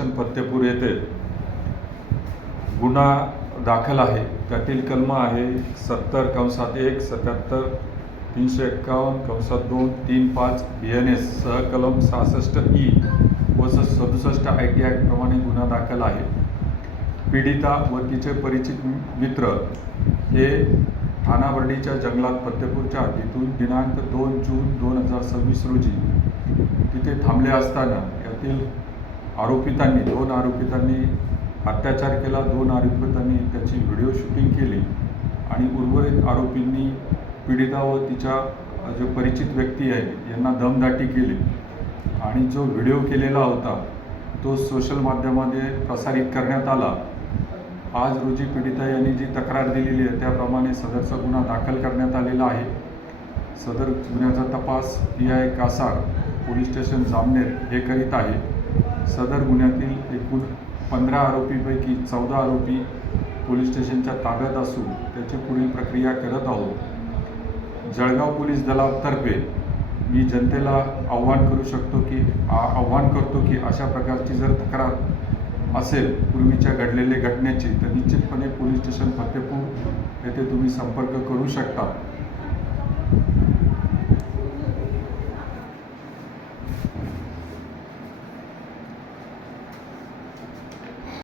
Station Fattepur येथे गुन्हा दाखल आहे। त्यातील कलम आहे 70/1 77 351/2 35 BNS सह कलम 66E व 67 IT ॲक्ट प्रमाणे गुन्हा दाखल आहे। पीडिता व तिचे परिचित मित्र हे ठाणाबर्डीच्या जंगलात फत्तेपूरच्या हद्दीतून दिनांक 2 जून 2026 रोजी तिथे थांबले असताना यातील दोन आरोपितांनी अत्याचार केला। 2 आरोपितांनी त्याची व्हिडिओ शूटिंग केली आणि उर्वरित आरोपींनी पीडिता व तिच्या जो परिचित व्यक्ती आहे यांना दमदाटी केली आणि जो व्हिडिओ केलेला होता तो सोशल माध्यमामध्ये प्रसारित करण्यात आला। आज रोजी पीडिता यांनी जी तक्रार दिलेली आहे त्याप्रमाणे सदरचा गुन्हा दाखल करण्यात आलेला आहे। सदर गुन्ह्याचा तपास PI Kasar police station Jamner हे करीत आहे। सदर गुन्ह्यातील एकूण 15 आरोपीपैकी 14 आरोपी पोलीस स्टेशनच्या ताब्यात असून त्याची पुढील प्रक्रिया करत आहोत। जळगाव पोलीस दलातर्फे मी जनतेला आव्हान करतो की अशा प्रकारची जर तक्रार असेल पूर्वीच्या घडलेल्या घटनेची तर निश्चितपणे पोलीस स्टेशन फत्तेपूर येथे तुम्ही संपर्क करू शकता।